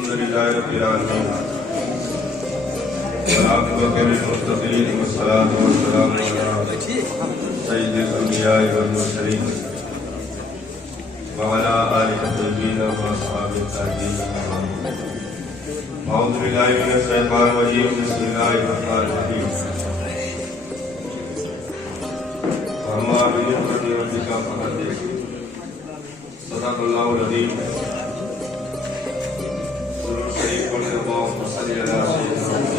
الحمدللہ رب العالمین والعاقبۃ للمتقین والصلاۃ والسلام علی سید الانبیاء والمرسلین وعلی آلہ الطیبین واصحابہ الطاہرین اعوذ باللہ من الشیطان الرجیم بسم اللہ الرحمن الرحیم وَأَمَّا بِنِعْمَتِ رَبِّكَ فَحَدِّثْ صدق اللہ العظیم درود شریف پڑھیں اللہم صلی علی سیدنا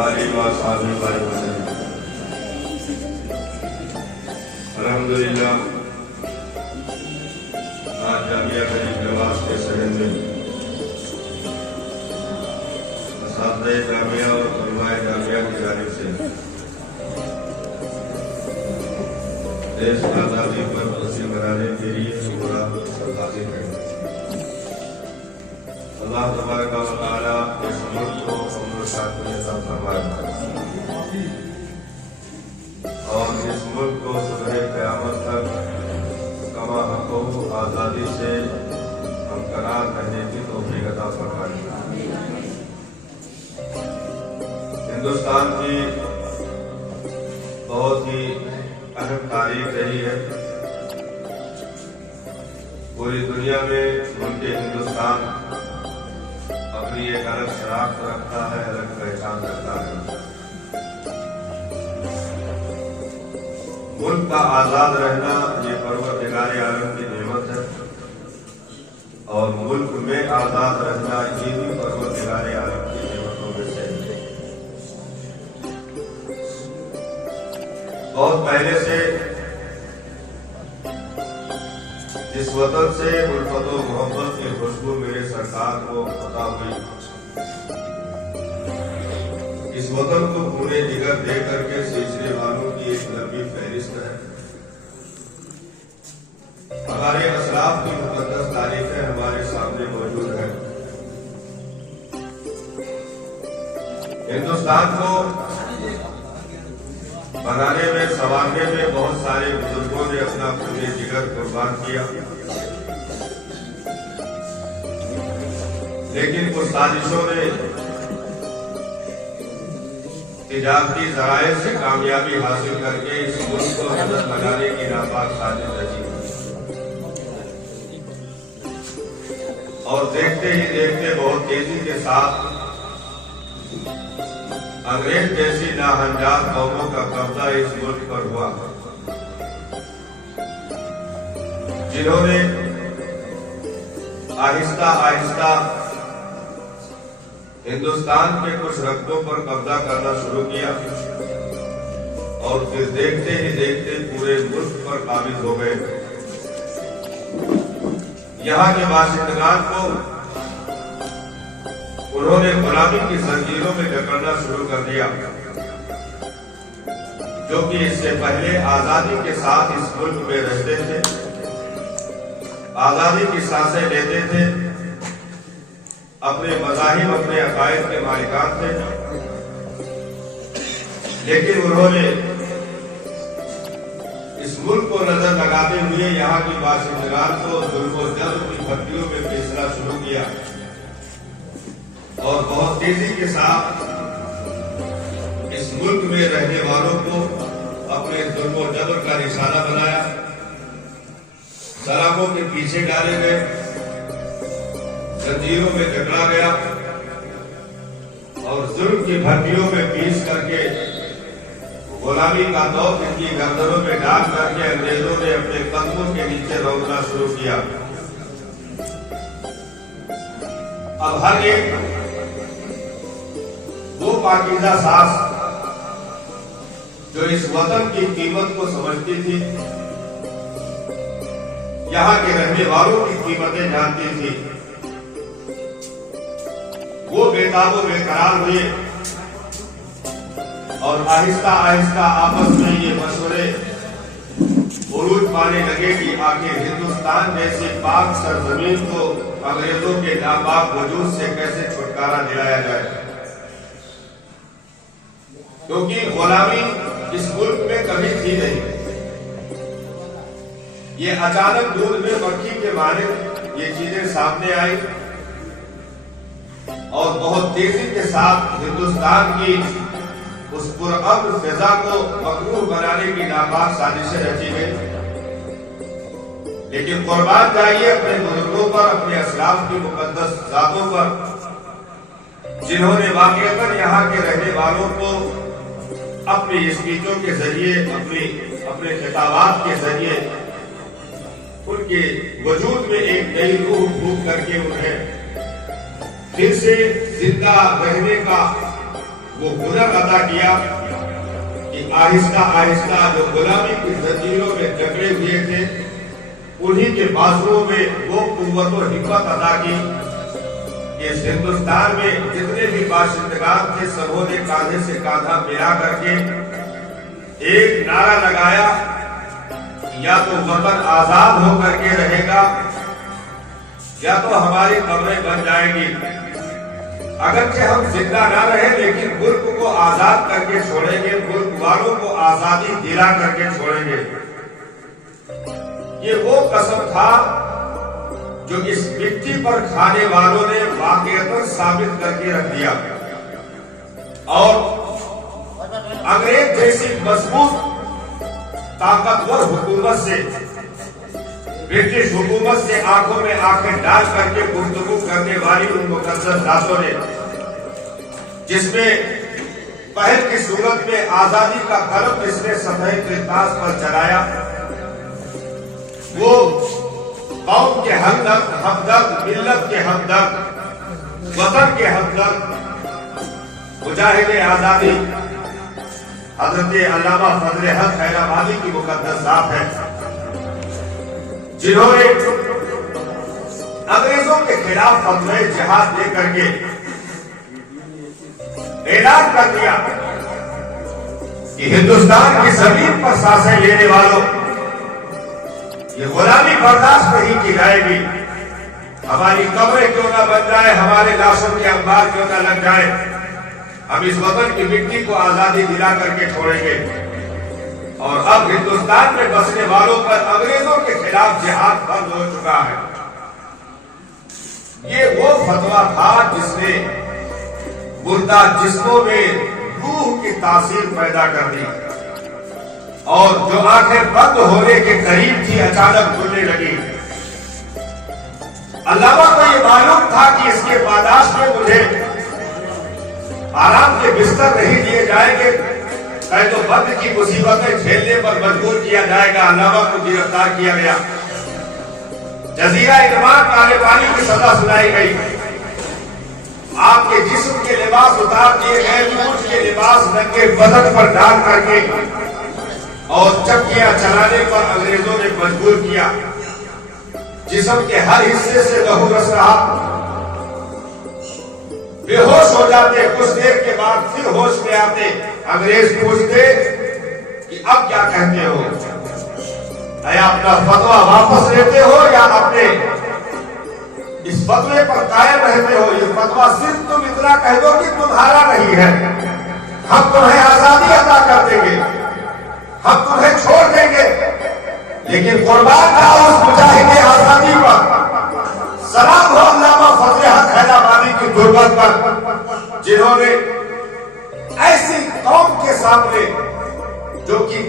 آلہ و اصحابہ وسلم۔ الحمدللہ آج جامعہ غریب نواز کے شہر میں اساتذہ جامعہ اور طلباء جامعہ کی جانب سے دیش آزادی پر خوشی منانے کے لیے پورا سرحاضر ہے۔ اللہ تبارک و تعالیٰ اس ملک کو امن و سکون عطا فرمائے اور اس ملک کو صبح قیامت تک کما حقوق آزادی سے ہمکنار رہنے کی توفیق عطا فرمائے۔ ہندوستان کی بہت ہی اہم تاریخ رہی ہے۔ پوری دنیا میں ملک ہندوستان اپنی ایک الگ شناخت رکھتا ہے، الگ پہچان رکھتا ہے۔ ملک کا آزاد رہنا یہ پروردگار عالم کی نعمت ہے اور ملک میں آزاد رہنا یہ بھی پروردگار عالم کی نعمتوں میں سے ہے۔ بہت پہلے سے اس وطن سے الفت و محبت کی خوشبو میرے سرکار کو عطا ہوئی۔ اس وطن کو خون جگر دے کر کے سینچنے والوں کی ایک لمبی فہرست ہے۔ ہمارے اسلاف کی مقدس تاریخیں ہمارے سامنے موجود ہیں۔ ہندوستان کو بنانے میں، سنوارنے میں بہت سارے بزرگوں نے اپنا خون جگر قربان کیا، لیکن کچھ سازشوں نے تجارتی ذرائع سے کامیابی حاصل کر کے اس ملک کو نظر لگانے کی ناپاک سازش رچی اور دیکھتے ہی دیکھتے بہت تیزی کے ساتھ انگریز جیسی ناہنجار قوموں کا قبضہ اس ملک پر ہوا، جنہوں نے آہستہ آہستہ ہندوستان کے کچھ رقبوں پر قبضہ کرنا شروع کیا اور پھر دیکھتے ہی دیکھتے پورے ملک پر قابض ہو گئے۔ یہاں کے باشندگان کو انہوں نے غلامی کی زنجیروں میں جکڑنا شروع کر دیا، جو کہ اس سے پہلے آزادی کے ساتھ اس ملک میں رہتے تھے، آزادی کی سانسیں لیتے تھے، اپنے مذاہب، اپنے عقائد کے مالکان تھے، لیکن انہوں نے اس ملک کو نظر لگاتے ہوئے یہاں کی باشندگان کو ظلم و جبر کی بھٹیوں میں پیسنا شروع کیا اور بہت تیزی کے ساتھ اس ملک میں رہنے والوں کو اپنے ظلم و جبر کا نشانہ بنایا، سلاخوں کے پیچھے ڈالے گئے، زنجیروں میں جکڑا گیا اور ظلم کی بھٹیوں میں پیس کر کے غلامی کا دور ان کی گردنوں میں ڈال کر کے انگریزوں نے اپنے قدموں کے نیچے روکنا شروع کیا۔ اب ہر ایک وہ پاکیزہ ساز جو اس وطن کی قیمت کو سمجھتی تھی، یہاں کے رہنے والوں کی قیمتیں جانتی تھی، وہ بے تاب و بے قرار ہوئے اور آہستہ آہستہ آپس میں یہ مشورے عروج پانے لگے کہ آخر ہندوستان جیسی پاک سرزمین کو انگریزوں کے ناپاک وجود سے کیسے چھٹکارا دلایا جائے، کیونکہ غلامی اس ملک میں کبھی تھی نہیں۔ یہ اچانک دودھ میں مکھی کے مانند یہ چیزیں سامنے آئی اور بہت تیزی کے ساتھ ہندوستان کی اس پرامن فضا کو مکروہ بنانے کی ناپاک سازشیں رچی گئی. لیکن قربان جائیے اپنے بزرگوں پر، اپنے اسلاف کی مقدس ذاتوں پر، جنہوں نے واقعتاً یہاں کے رہنے والوں کو اپنی اسپیچوں کے ذریعے، اپنے خطابات کے ذریعے ان کے وجود میں ایک نئی روح پھونک کر کے انہیں پھر سے زندہ رہنے کا وہ ہنر عطا کیا کہ آہستہ آہستہ جو غلامی کی زنجیروں میں جکڑے ہوئے تھے انہی کے بازوؤں میں وہ قوت و حکمت عطا کی کہ اس ہندوستان میں جتنے بھی باشندگان تھے سبوں نے کاندھے سے کاندھا ملا کر کے ایک نعرہ لگایا، یا تو وطن آزاد ہو کر کے رہے گا یا تو ہماری قبریں بن جائیں گی. اگرچہ ہم زندہ نہ رہے لیکن ملک کو آزاد کر کے چھوڑیں گے، ملک والوں کو آزادی دلا کر کے چھوڑیں گے. یہ وہ قسم تھا جو اس مٹی پر کھانے والوں نے واقعتاً ثابت کر کے رکھ دیا اور انگریز جیسی مضبوط طاقتور حکومت سے، برٹش حکومت سے آنکھوں میں آنکھیں ڈال کر کے گفتگو کرنے والی ان مقدس ذاتوں نے، جس میں پہل کی صورت میں آزادی کا قلم جس نے سطح کرتاس پر چلایا، وہ قوم کے ہمدرد، ملت کے ہمدرد، وطن کے ہمدرد، مجاہد آزادی حضرت علامہ فضل حق خیرآبادی کی مقدس ذات ہے، جنہوں نے انگریزوں کے خلاف فتوی جہاد دے کر کے اعلان کر دیا کہ ہندوستان کی زمین پر سانسیں لینے والوں، یہ غلامی برداشت نہیں کی جائے گی. ہماری قبریں کیوں نہ بن جائے، ہمارے لاشوں کے انبار کیوں نہ لگ جائے، ہم اس وطن کی مٹی کو آزادی دلا کر کے چھوڑیں گے. اور اب ہندوستان میں بسنے والوں پر انگریزوں کے خلاف جہاد فرض ہو چکا ہے. یہ وہ فتویٰ تھا جس نے مردہ جسموں میں روح کی تاثیر پیدا کر دی اور جو آنکھیں بند ہونے کے قریب تھی اچانک کھلنے لگی. علامہ کو یہ معلوم تھا کہ اس کے پاداش میں مجھے آرام کے بستر نہیں دیے جائیں گے، قید و بند کی مصیبتیں جھیلنے پر مجبور کیا جائے گا. علامہ کو گرفتار کیا گیا، جزیرہ انعام کالے پانی کی سزا سنائی گئی، آپ کے جسم کے لباس اتار دیے گئے، پوچھ کے لباس ننگے بدن پر ڈال کر کے اور چکیاں چلانے پر انگریزوں نے مجبور کیا. جسم کے ہر حصے سے لہو رس رہا، بے ہوش ہو جاتے، کچھ دیر کے بعد پھر ہوش میں آتے. انگریز پوچھتے کہ اب کیا کہتے ہو، اے اپنا فتویٰ واپس لیتے ہو یا اپنے اس فتوے پر قائم رہتے ہو؟ یہ فتویٰ صرف تم اتنا کہہ دو کہ تمہارا نہیں ہے، ہم تمہیں آزادی عطا کر دیں گے، ہم تمہیں چھوڑ دیں گے. لیکن قربان جاؤ اس مجاہد آزادی پر، سلام ہو علامہ فضل حق خیرآبادی کی غربت پر، جنہوں نے ایسی قوم کے سامنے جو کہ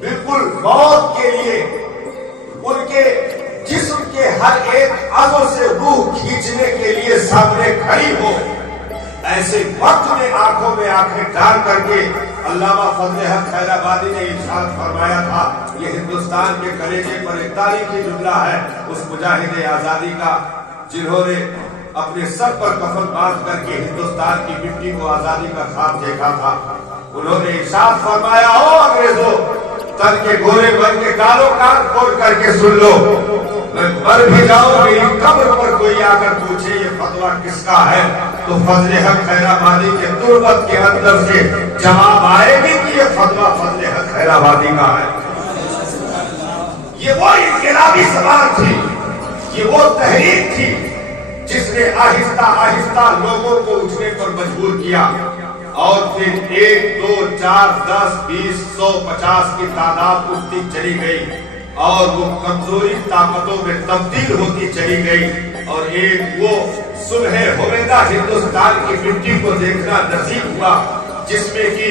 بالکل موت کے لیے ان کے جسم کے ہر ایک عضو سے روح کھینچنے کے لیے سامنے کھڑی ہو، ایسے وقت میں آنکھوں میں آنکھیں ڈال کر کے علامہ فضل حق خیرآبادی نے ارشاد فرمایا تھا. یہ ہندوستان کے کلیجے پر ایک تاریخی جملہ ہے اس مجاہد آزادی کا، جنہوں نے اپنے سر پر کفن باندھ کر کے ہندوستان کی مٹی کو آزادی کا خواب دیکھا تھا. انہوں نے ارشاد فرمایا، او انگریزوں، تن کے گورے بن کے گالوں کان کھول کر کے سن لو، میں مر بھی جاؤں میری قبر پر کوئی آ کر پوچھے یہ فتویٰ کس کا ہے تو فضل حق خیرآبادی کے تربت کے اندر سے جواب آئے گی کہ یہ فتویٰ فضل حق خیرآبادی کا ہے. یہ وہ انقلابی سوال تھی، یہ وہ تحریک تھی جس نے آہستہ آہستہ لوگوں کو اٹھنے پر مجبور کیا اور پھر 1 2 4 10 20 100 50 کی تعداد اٹھتی چلی گئی. اور وہ کمزوری طاقتوں میں تبدیل ہوتی چلی گئی، اور ایک وہ صبح ہمیدہ ہندوستان کی مٹی کو دیکھنا نصیب ہوا جس میں کہ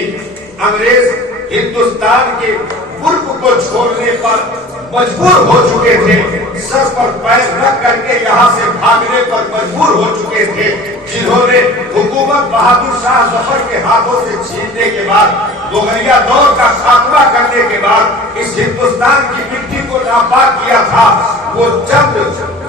انگریز ہندوستان کے ملک کو چھوڑنے پر مجبور ہو چکے تھے، سر پر پیر رکھ کر کے یہاں سے بھاگنے پر مجبور ہو چکے تھے، جنہوں نے حکومت بہادر شاہ ظفر کے ہاتھوں سے چھیننے کے بعد، مغلیہ دور کا خاتمہ کرنے کے بعد اس ہندوستان کی مٹی کو ناپاک کیا تھا، وہ چند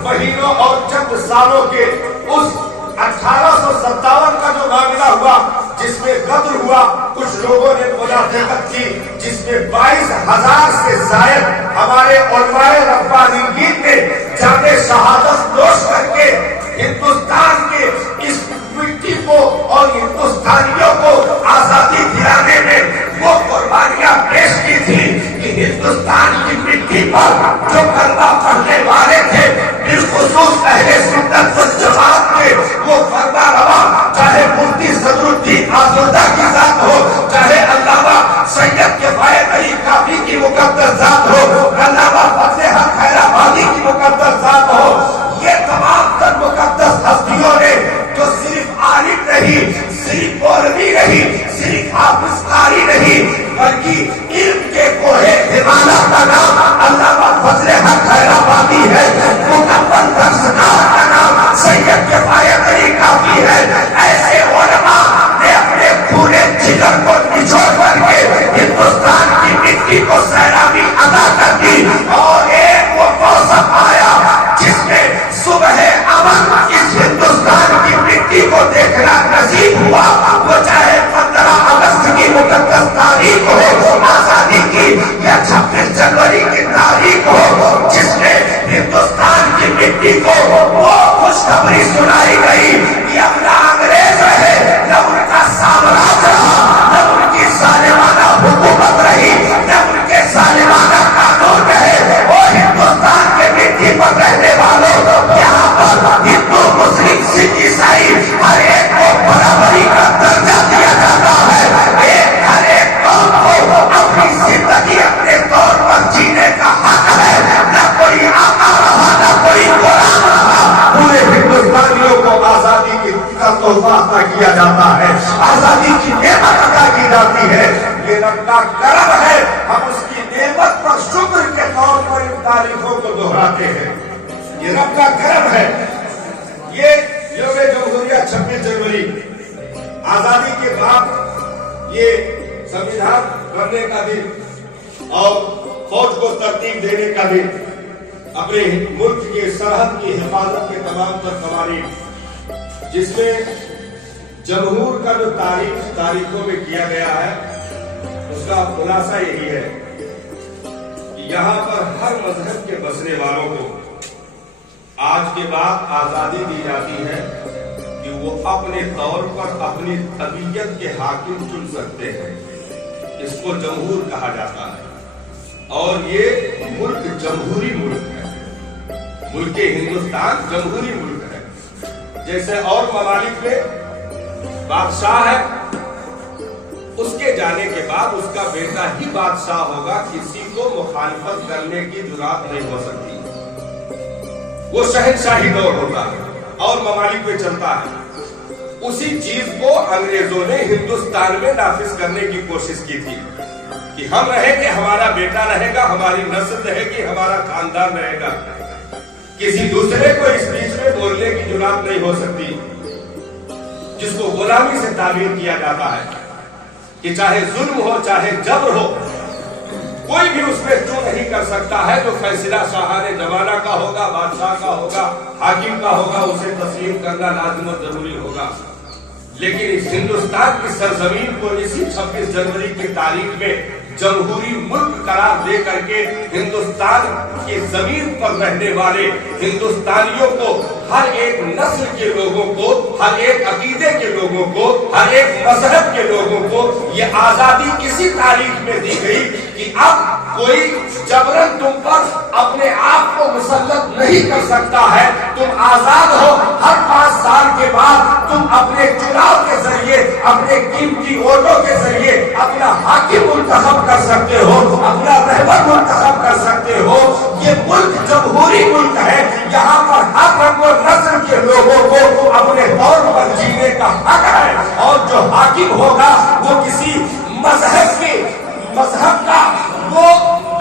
مہینوں اور چند سالوں کے اس 1857 کا جو معاملہ ہوا جس میں قتل ہوا، کچھ لوگوں نے منافقت کی، جس میں 22,000 سے زائد ہمارے علماء ربانیین نے جامِ شہادت نوش کر کے ہندوستان کے اس مٹی کو اور ہندوستانیوں کو آزادی دلانے میں وہ قربانیاں پیش کی تھی کہ ہندوستان کی مٹی پر جو کلمہ پڑھنے والے تھے، بالخصوص اہل سنت والجماعت کے وہ فرما روا، چاہے مفتی صدر الدین آزردہ کی ذات ہو، چاہے علامہ سید کفایت علی کافی کی مقدس ذات ہو، علامہ فضل حق خیرآبادی کی مقدس ذات ہو، یہ تمام تر مقدس ہستیوں نے جو صرف عالم نہیں، صرف مولوی نہیں، صرف حافظ قاری نہیں، بلکہ علم کے کوہ ہمالہ کا نام علامہ فضل حق خیرآبادی ہے، مکمل درسگاہ کا نام سید کفایت علی کافی ہے، ایسے علماء نے اپنے پورے جگر کو نچوڑ کر کے ہندوستان کی مٹی کو سیرابی ادا کر دی، اور ایک وہ موسم آیا جس میں صبح امن اس ہندوستان کی مٹی کو دیکھنا نصیب ہوا، وہ چاہے 15 اگست کی مقدس تاریخ ہو آزادی کی یا 26 جنوری کی تاریخ ہو، جس میں ہندوستان کی مٹی کو وہ خوشخبری سنائی گئی کہ اپنا انگریز رہے، نہ ان کا سامراج رہا، نہ ان کی ظالمانہ حکومت رہی، نہ ان کے ظالمانہ قانون رہے، وہ ہندوستان کے مٹی پر رہنے والوں، یہاں پر ہندو مسلم سکھ عیسائی ہر ایک کو برابری کا درجہ دیا جاتا ہے، ہر ایک قوم کو اپنی زندگی اپنے طور پر جینے کا حق ہے، نہ کوئی آقا رہا نہ کوئی غلام رہا، پورے ہندوستانیوں کو آزادی کا تحفہ عطا کیا جاتا ہے، آزادی کی نعمت عطا کی جاتی ہے، یہ رب کا کرم ہے، ہم اس کی نعمت پر شکر کے طور پر ان تاریخوں کو دہراتے ہیں، یہ رب کا کرم ہے۔ یہ یوم جمہوریہ 26 جنوری آزادی کے بعد یہ سنویدھان بننے کا دن اور فوج کو ترتیب دینے کا دن، اپنے ملک کے سرحد کی حفاظت کے تمام تر قوانین، جس میں جمہور کا جو تاریخوں میں کیا گیا ہے، اس کا خلاصہ یہی ہے کہ یہاں پر ہر مذہب کے بسنے والوں کو آج کے بعد آزادی دی جاتی ہے کہ وہ اپنے طور پر اپنی طبیعت کے حاکم چن سکتے ہیں، اس کو جمہور کہا جاتا ہے، اور یہ ملک جمہوری ملک ہے، ملک ہندوستان جمہوری ملک ہے، جیسے اور ممالک میں بادشاہ ہے، اس کے جانے کے بعد اس کا بیٹا ہی بادشاہ ہوگا، کسی کو مخالفت کرنے کی جرات نہیں ہو سکتی، وہ شہنشاہی دور ہوتا ہے اور ممالک میں چلتا ہے۔ اسی چیز کو انگریزوں نے ہندوستان میں نافذ کرنے کی کوشش کی تھی کہ ہم رہیں گے، ہمارا بیٹا رہے گا، ہماری نسل رہے گی، ہمارا خاندان رہے گا، کسی دوسرے کو اس بیچ میں بولنے کی جرات نہیں ہو سکتی، جس کو غلامی سے تعبیر کیا جاتا ہے کہ چاہے ظلم ہو چاہے جبر ہو، کوئی بھی اس میں جو نہیں کر سکتا ہے، جو فیصلہ شاہانہ زمانہ کا ہوگا، بادشاہ کا ہوگا، حاکم کا ہوگا، اسے تسلیم کرنا لازم و ضروری ہوگا۔ لیکن اس ہندوستان کی سرزمین کو اسی 26 جنوری کی تاریخ میں جمہوری ملک قرار دے کر کے ہندوستان کی زمین پر رہنے والے ہندوستانیوں کو، ہر ایک نسل کے لوگوں کو، ہر ایک عقیدے کے لوگوں کو، ہر ایک مذہب کے لوگوں کو یہ آزادی کسی تاریخ میں دی گئی کہ اب کوئی جبرن تم پر اپنے آپ کو مسلط نہیں کر سکتا ہے. تم آزاد ہو. ہر 5 سال کے بعد تم اپنے چناؤ کے ذریعے, اپنے قیمتی ووٹوں کے ذریعے اپنا حاکم منتخب کر سکتے ہو, اپنا رہبر منتخب کر سکتے ہو. یہ ملک جمہوری ملک ہے. یہاں پر ہر رنگ و نسل کے لوگوں کو اپنے طور پر جینے کا حق ہے. اور جو حاکم ہوگا وہ کسی مذہب کا وہ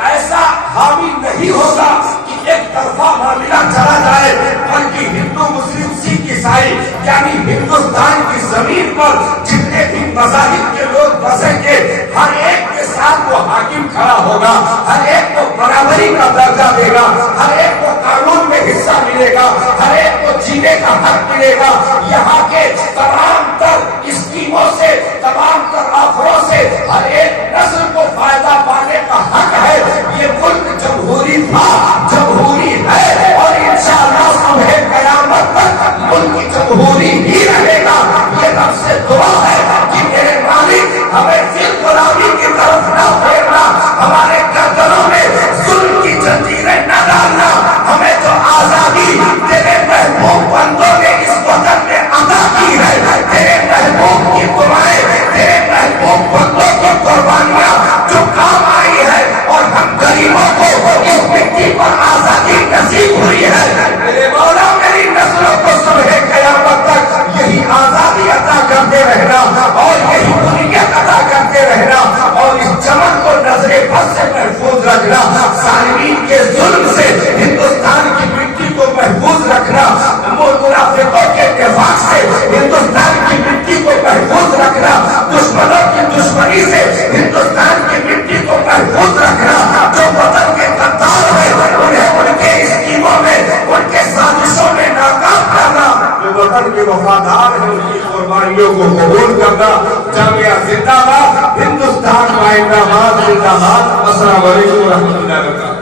ایسا حامی نہیں ہوگا کہ ایک طرفہ معاملہ چلا جائے, بلکہ ہندو, مسلم, سکھ, عیسائی یعنی ہندوستان کی زمین پر جتنے بھی مذاہب کے لوگ بسیں گے ہر ایک کے ساتھ وہ حاکم کھڑا ہوگا, ہر ایک کو برابری کا درجہ دے گا, ہر ایک کو قانون میں حصہ ملے گا, ہر ایک کو جینے کا حق ملے گا. یہاں کے تمام تر اسکیموں سے, تمام تر آفروں سے ہر ایک نسل کو فائدہ پانے کا حق ہے. یہ ملک جمہوری تھا, جمہوری ہے, اور انشاءاللہ صبح قیامت تک ملک جمہوری ہی رہے گا. یہ رب سے دعا ہے کہ میرے مالک ہمیں پھر غلامی کی طرف نہ پھیرنا, ہمارے گردنوں میں ظلم کی زنجیریں نہ ڈالنا. ہمیں جو آزادی تیرے محبوب بندوں نے اس وطن میں عطا کی ہے, تیرے محبوب کی دعائیں, تیرے محبوب بندوں کی قربانیاں جو کام آئی ہے, اور ہم غریبوں کو اس مٹی پر آزادی نصیب ہوئی ہے. میرے مولا میری نسلوں کو صبح قیامت تک یہی آزادی عطا کرتے رہنا, اور یہی بنیاد عطا کرتے رہنا, اور اس چمن کو نظر بد سے محفوظ رکھنا, ظالمین کے ظلم سے ہندوستان کی مٹی کو محفوظ رکھنا, منافقوں کے اتفاق سے ہندوستان کی مٹی کو محفوظ رکھنا, دشمنوں کی دشمنی سے ہندوستان کی مٹی کو محفوظ رکھنا. جو وطن کے غدار ہیں انہیں ان کے اسکیموں میں, ان کے سازشوں میں ناکام کرنا. جو وطن کے وفادار ہیں ان کی قربانیوں کو قبول کرنا. جامعہ زندہ باد, ہندوستان زندہ باد. السلام علیکم و رحمۃ اللہ وبرکاتہ.